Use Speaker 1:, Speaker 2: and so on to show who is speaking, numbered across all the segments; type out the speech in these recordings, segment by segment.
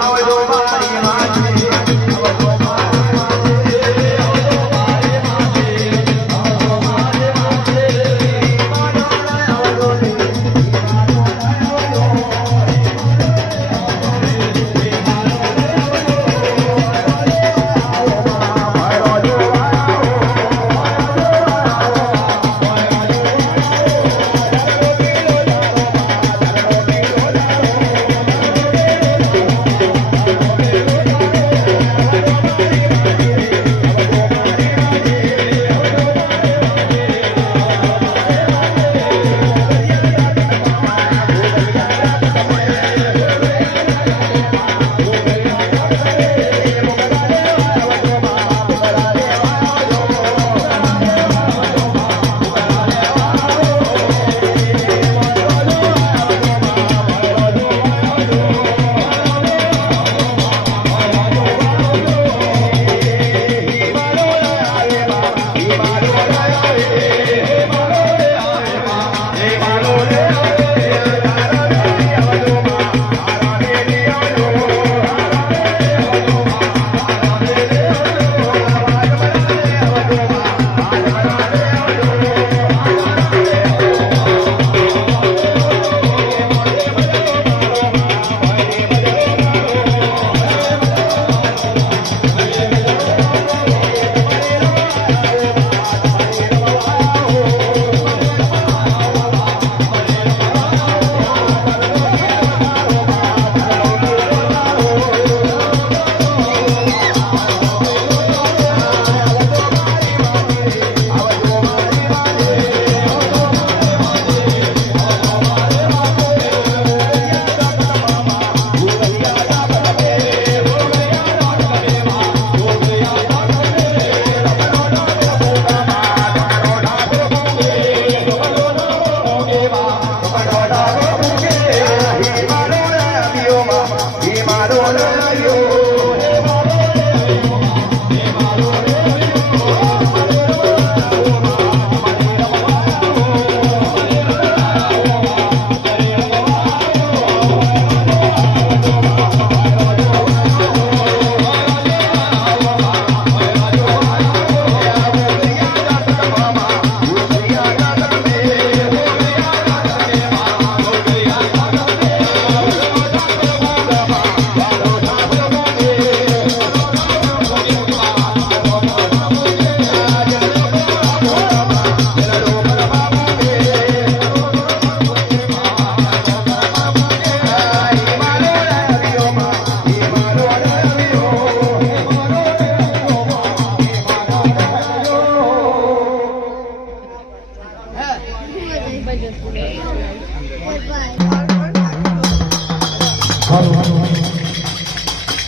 Speaker 1: Himalayo,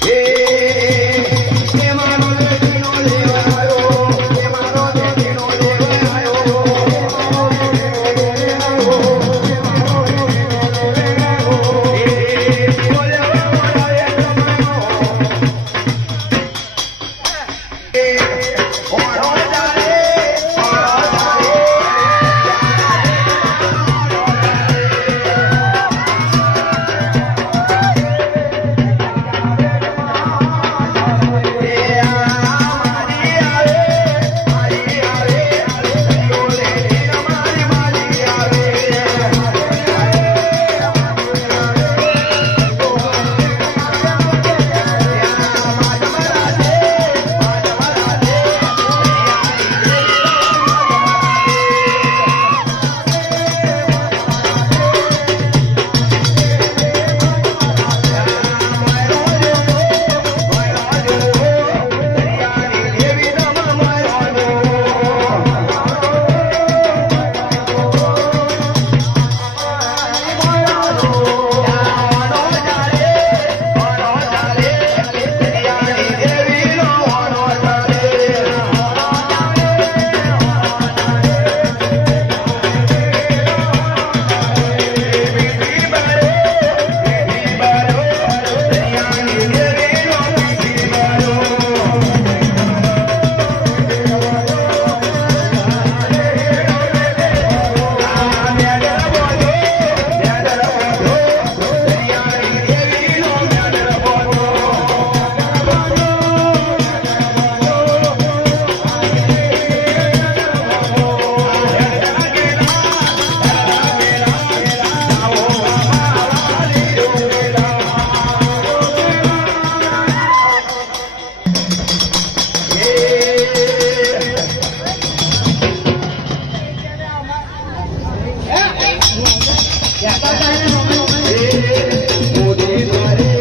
Speaker 1: Yeah.